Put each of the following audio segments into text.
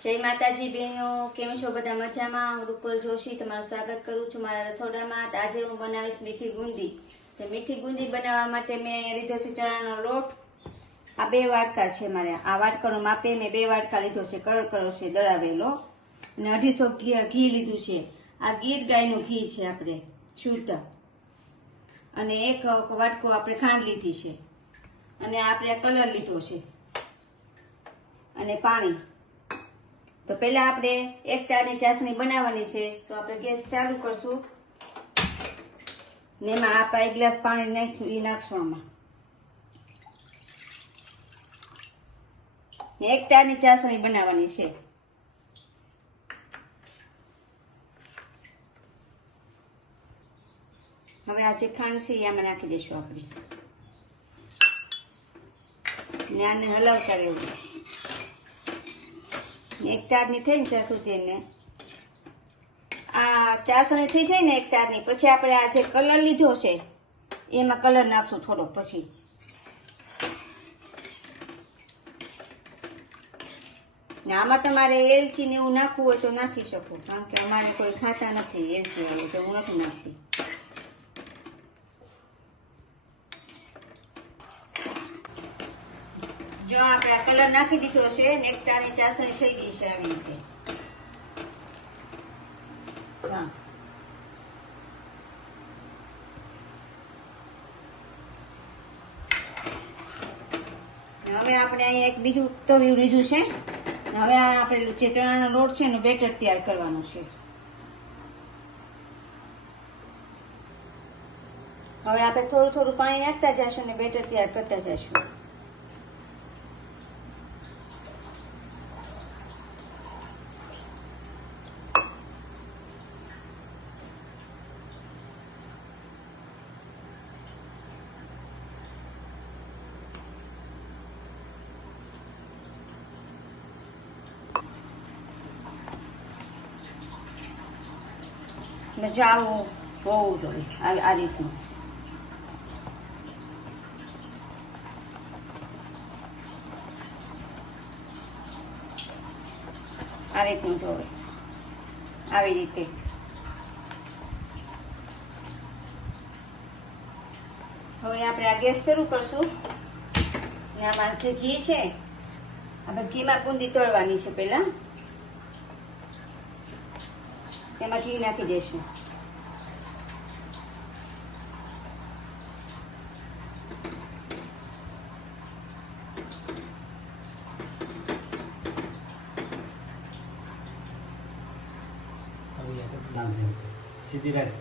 જય માતાજી બહેનો, કેમ છો બધા મજામાં? હું રૂપલ જોશી તમારું સ્વાગત કરું છું મારા રસોડામાં. તો આજે હું બનાવીશ મીઠી ગુંદી. તો મીઠી ગુંદી બનાવવા માટે મેં અહીંયા લીધો છે ચણાનો લોટ. આ 2 વાટકા છે મારે. આ વાટકાનો માપે મેં 2 વાટકા લીધો છે, કલર કર્યો છે દળાવેલો. અને 250 ઘી લીધું છે. આ ગીર ગાયનું ઘી છે આપણે શુદ્ધ. અને 1 વાટકો આપણે ખાંડ લીધી છે. અને આપણે કલર લીધો છે અને પાણી. તો પહેલા આપણે 1 તારની ચાસણી બનાવવાની છે. તો આપણે ગેસ ચાલુ કરશું ને એમાં આપણે 1 ગ્લાસ પાણી નાખશું આમાં. ને 1 તારની ચાસણી બનાવવાની છે. હવે આ જે ખાંડ છે એ આમાં નાખી દઈશું આપણે ને આને હલાવતા રહેવું. 1 તારની થઈને ત્યાં સુધી એને આ ચાસણી થઈ જાય ને 1 તારની, પછી આપણે આ જે કલર લીધો છે એમાં કલર નાખશું થોડો. પછી આમાં તમારે એલચી ને એવું નાખવું હોય તો નાખી શકો, કારણ કે અમારે કોઈ ખાતા નથી એલચી વાળું, તો હું નથી નાખતી. જો આપણે આ કલર નાખી દીધો છે ને 1 તારની ચાસણી થઈ ગઈ છે આવી રીતે. હા, હવે આપણે અહીંયા એક બીજું તવિયું લીધું છે. હવે આપણે જે ચણાનો લોટ છે એનું બેટર તૈયાર કરવાનું છે. હવે આપણે થોડું થોડું પાણી નાખતા જઈશું ને બેટર તૈયાર કરતા જઈશું. જો આવું હોવું જોઈએ, આ રીતનું. આ રીતનું જોવે, આવી રીતે. હવે આપણે આ ગેસ શરૂ કરશું ને આમાં જે ઘી છે આપણે ઘીમાં ગુંદી તળવાની છે. પહેલા તેમાં ઘી નાખી દઈશું. સીધી રાખ.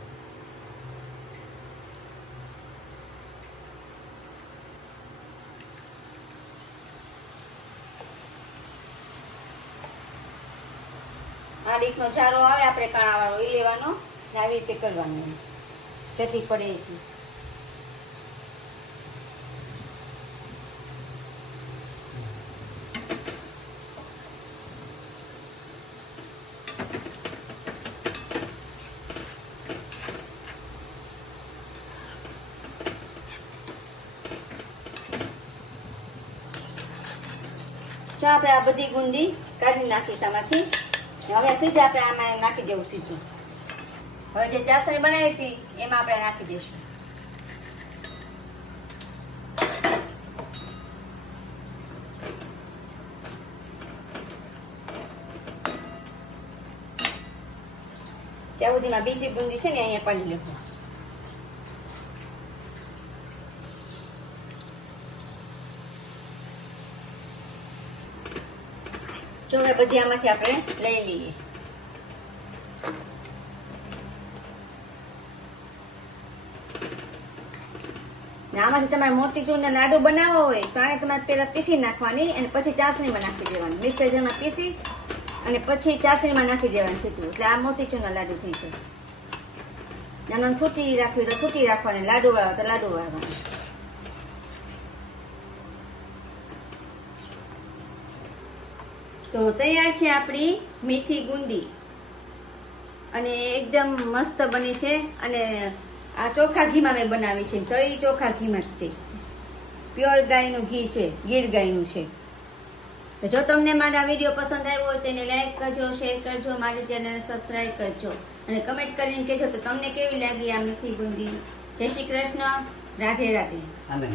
આ રીતનો જારો આવે આપણે કાણાવાળો એ લેવાનો ને આવી રીતે કરવાનું જેટલી પડે એટલી. જો આપણે આ બધી ગુંદી કાઢી નાખીશ આમાંથી. હવે સીધા આપણે આમાં નાખી દેવું સીધું. હવે જે ચાસણી બનાવી હતી એમાં આપણે નાખી દઈશું. ત્યાં સુધીમાં બીજી બુંદી છે ને અહીંયા પાડી લેવું. જો હવે બધી આમાંથી આપણે લઈ લઈએ. આમાંથી તમારે મોતીચૂરના લાડુ બનાવવા હોય તો આને તમારે પેલા પીસી નાખવાની અને પછી ચાસણીમાં નાખી દેવાની. મિક્સરમાં પીસી અને પછી ચાસણીમાં નાખી દેવાની સીધું, એટલે આ મોતીચૂરના લાડુ થઈ જાય. આને છૂટી રાખવી તો છૂટી રાખવાની, લાડુ વાળવા તો લાડુ વાળવાની. તો તૈયાર છે આપણી મીઠી ગુંદી અને એકદમ મસ્ત બની છે. અને આ ચોખા ઘીમાં મેં બનાવી છે, તળી ચોખા ઘીમાં જ. તે પ્યોર ગાયનું ઘી છે, ગીર ગાયનું છે. તો જો તમને મારા વિડીયો પસંદ આવ્યો હોય તેને લાઈક કરજો, શેર કરજો, મારી ચેનલને સબસ્ક્રાઈબ કરજો અને કમેન્ટ કરીને કહેજો તો તમને કેવી લાગી આ મીઠી ગુંદી. જય શ્રી કૃષ્ણ, રાધે રાધે. આનંદ.